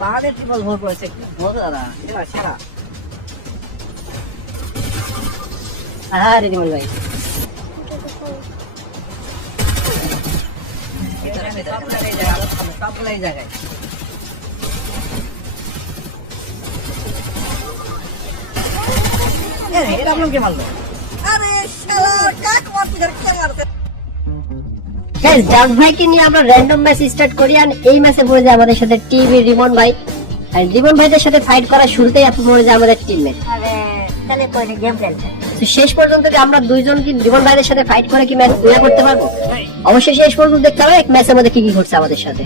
বাহাদের triple ভোর করেছে কি মজা দাদা এবার সেরা আরে রিমন ভাই সবগুলো এই জায়গায় এটা আপনার কে মারলো আরে শালা কাক মারতে কে মারতে গাইস জাজ ভাইকে নিয়ে আমরা র‍্যান্ডম ম্যাচ স্টার্ট করি আর এই ম্যাচে পড়ে যায় আমাদের সাথে টিভি রিমন ভাই আর রিমন ভাইদের সাথে ফাইট করা শুরুতেই আপনি পড়ে যায় আমাদের টিমমেট আরে তাহলে কোন গেম খেলছে তো শেষ পর্যন্ত কি আমরা দুইজন কি রিমন ভাইদের সাথে ফাইট করে কি ম্যাচ উইন করতে পারবো অবশ্যই শেষ পর্যন্ত দেখতে হবে এক ম্যাচের মধ্যে কি কি ঘটছে আমাদের সাথে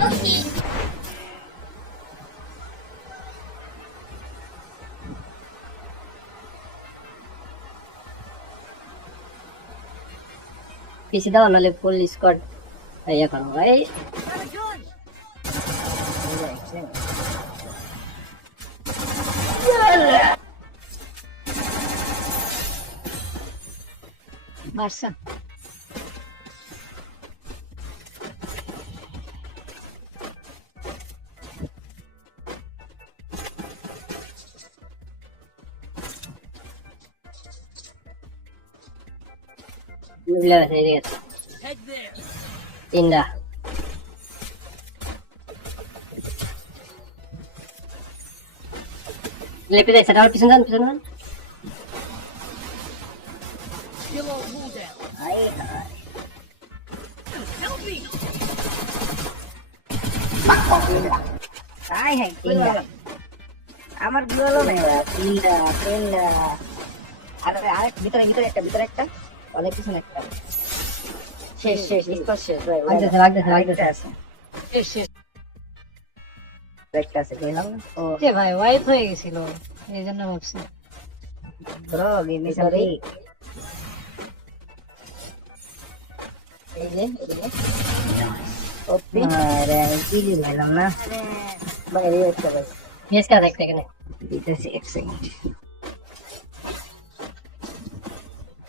পিসি দাও নালে ফুল স্কোয়াড এখন ভাই বারসা তিনটা লেপে যাচ্ছে তার পিছনে যান পিছনে যান আই হাই তিনটা আমার কি হলো না তিনটা তিনটা আরে আরেক ভিতরে ভিতরে একটা অনেক পিছনে একটা শেষ শেষ স্কোর শেষ ভাই লাগতেছে আছে শেষ শেষ একটা আছে কইলাম না ও ভাই ওয়াইপ হয়ে গেছিল এই জন্য ভাবছি ব্রো গেম ইজ সরি এই যে ওপি আরে কিলি লাইলাম না ভাই এই একটা ভাই মিস করা দেখতে এখানে দিতেছি এক সেকেন্ড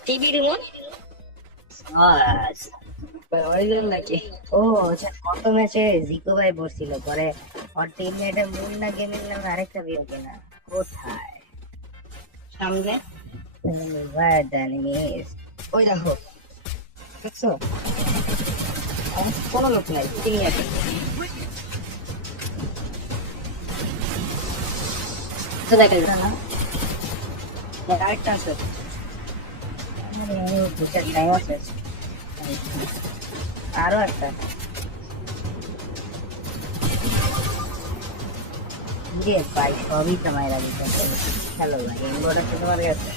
টিভি রিমোট ভাই অরিজিনাল নাকি ও আচ্ছা কত ম্যাচে জিকো ভাই বসছিল পরে ওর টিমমেটের মুন্না গেমিং নামে আরেকটা ভিডিও কেনা কোথায় সামনে ভাই জানি মিস ওই দেখো দেখছো কোনো লোক নাই তিনি আছে তো দেখেন না আরেকটা আছে দুটার টাইম আছে আরো একটা যে ভাই সবই তো মায়েরা দিতে হ্যালো ভাই ইনভার্টার তো তোমার কাছে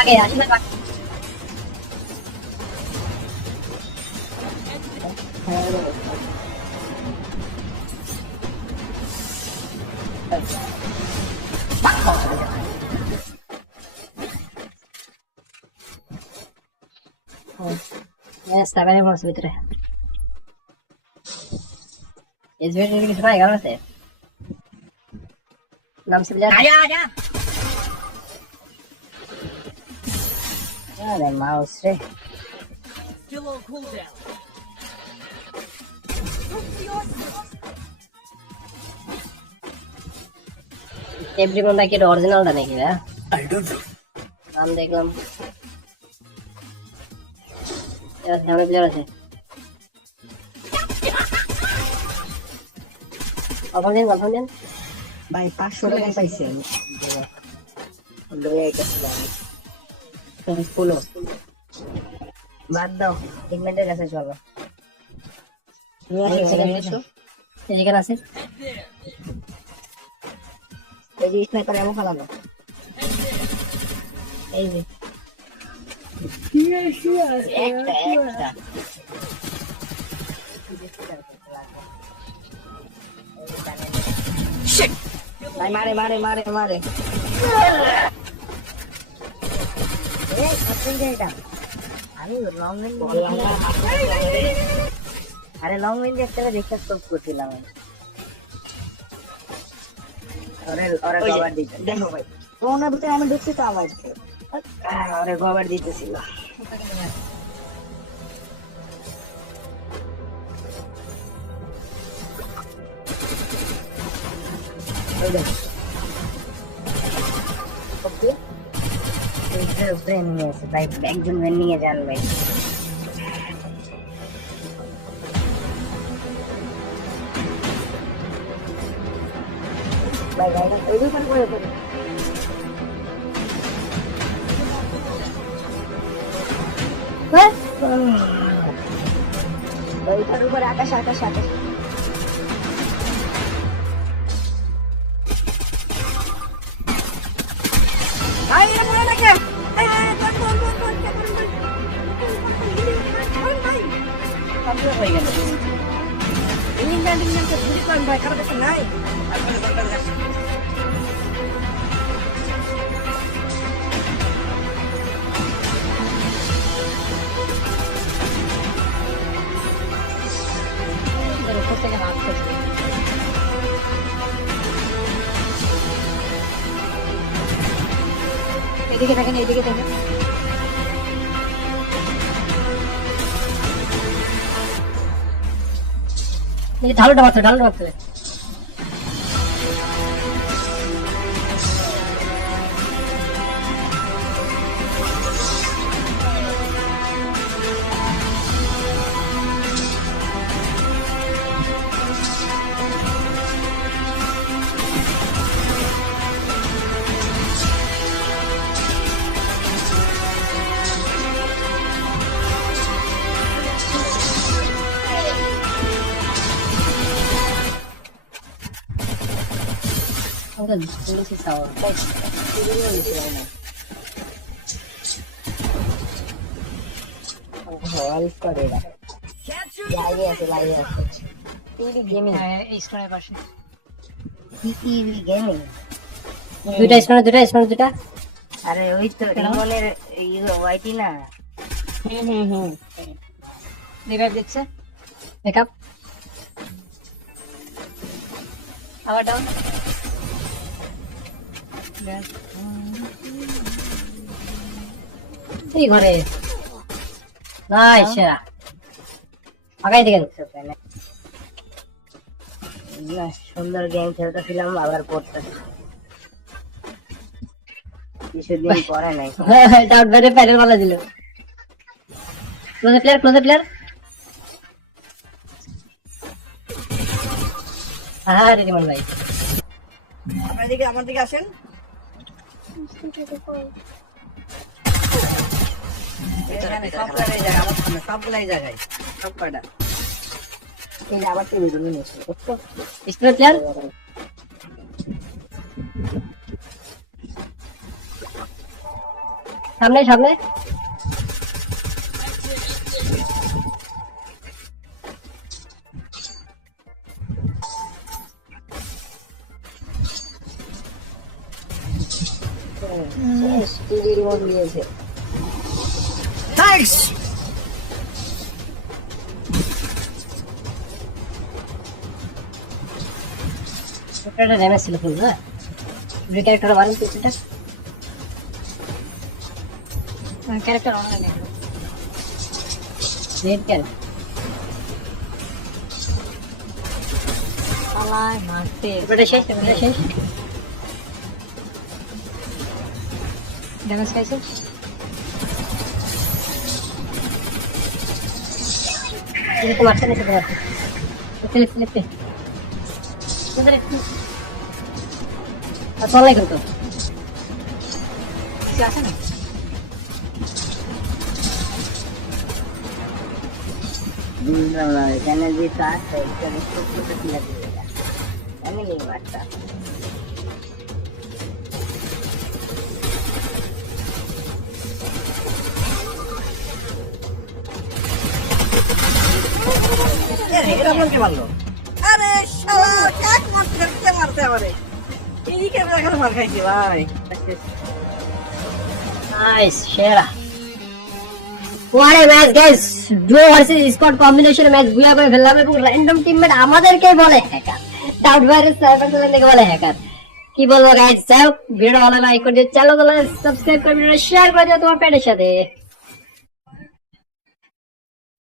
আগে আসলে Está bien, vamos a meter. Es verdad que se va a llegar a hacer. Vamos a pelear. ya আরে মাউস রে Everyone like it original da nahi hai I don't know naam দেখলাম এর সামনে প্লেয়ার আছে কখন দিন ভাই 500 টাকা পাইছি আমি পুলো বাদ দাও টিমমেটের কাছে চলো এখানে আছে এই যে স্নাইপার এমন ফালানো এই যে একটা ভাই মারে মারে মারে মারে আমি লং রেঞ্জ আরে লং রেঞ্জ একটা দেখে স্টপ করছিলাম ওরে কভার দিতে দেখো ভাই ওনার ভিতরে আমি দেখছি তো আমার ওরে কভার দিতেছিল ওকে এইটার উপরে নিয়ে আছে ভাই, একজন নিয়ে যান ভাই। ভাই গাড়িটা ওই দিকে করে করে হ্যাঁ ওইটার উপরে আকাশ আকাশ আকাশ। ভাই এটা পড়ে থাকে কমপ্লিট হয়ে গেল। বিল্ডিং বিল্ডিং নামতে চুরি করেন ভাই, খারাপ কিছু নাই। তারপরে দরকার আছে। উপর থেকে হাত করছে এদিকে থাকেন এইদিকে থাকেন এই ঢালুটা মারতে পুলিশের সাউন্ড টিভি গেমিং, স্ক্রিনের পাশে টিভি গেমিং। দুটা স্ক্রিনে আরে ওই তো রিমনের ওয়াইটি না। রিভাইভ দিচ্ছে মেকআপ আবার ডাউন এই ঘরে নাইস আগাই দিকে না, সুন্দর গেম খেলতেছিলাম আবার পড়তে কিছুদিন পরে নাই। ডাউট ব্যাটে প্যানেল বালা দিল ক্লোজ প্লেয়ার হ্যাঁ রিমন ভাই আমার দিকে আসেন। এখানে সব জায়গায় আমার সামনে সবগুলাই জায়গায় সব কয়টা। এই আবার টিভি গেমিং এসে স্ক্রিন প্লেয়ার সামনে টিভি রিমোট নিয়েছে। নাইস। একটা ড্যামেজ ছিল ফুল না দুই ক্যারেক্টার মারেন তো সেটা ক্যারেক্টার অনলাইন রেড ক্যান পালায় মারতে এটা শেষ ড্যামেজ খাইছে এটা মারতে না সেটা মারতে চলাই কিন্তু আসে না এখানে যে কাজ এখানে ছোট ছোট কিলা দিয়ে আমি নেই মারটা এটা বলতে পারলো। আরে শালা এক মারতে আমারে এই ক্যামেরা করে মার খাইছি ভাই। নাইস সেরা What a match guys! Duo versus squad combination match বুয়া করে ফেললাম এবং random teammate আমাদেরকে বলে হ্যাকার ডাউট ভাইরাস সাইবার থেকে বলে হ্যাকার কি বলবো গাইস যাও ভিডিও ভালো লাইক করে দিও চ্যানেল সাবস্ক্রাইব করে ভিডিও শেয়ার করে দিও তোমার ফ্রেন্ডের সাথে